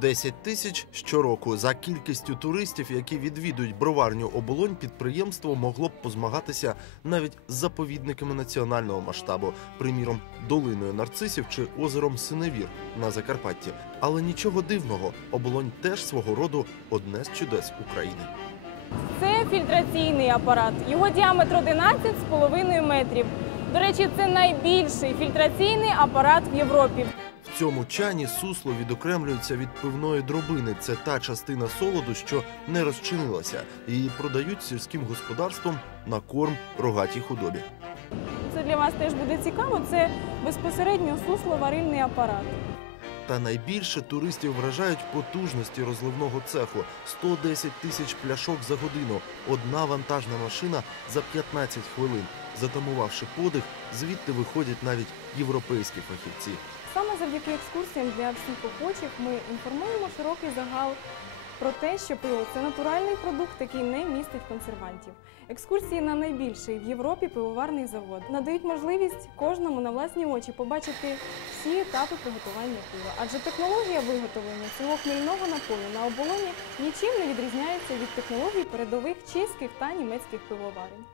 10 тисяч щороку за кількістю туристів, які відвідують броварню оболонь, підприємство могло б позмагатися навіть з заповідниками національного масштабу, приміром долиною нарцисів чи озером Синевір на Закарпатті. Але нічого дивного, оболонь теж свого роду одне з чудес України. Це фільтраційний апарат. Його діаметр 11,5 метрів. До речі, це найбільший фільтраційний апарат в Європі. Цьому чані сусло відокремлюється від пивної дробини. Це та частина солоду, що не розчинилася. Її продають сільським господарством на корм рогатій худобі. Це для вас теж буде цікаво. Це безпосередньо сусло-варильний апарат. Та найбільше туристів вражають потужності розливного цеху 110 тисяч пляшок за годину. Одна вантажна машина за 15 хвилин. Затамувавши подих, звідти виходять навіть європейські фахівці. Саме завдяки екскурсіям для всіх охочих ми інформуємо широкий загал про те, що пиво це натуральний продукт, який не містить консервантів. Екскурсії на найбільший в Європі пивоварний завод надають можливість кожному на власні очі побачити всі етапи приготування пива. Адже технологія виготовлення цього хмільного напою на оболоні нічим не відрізняється від технологій передових чеських та німецьких пивоварень.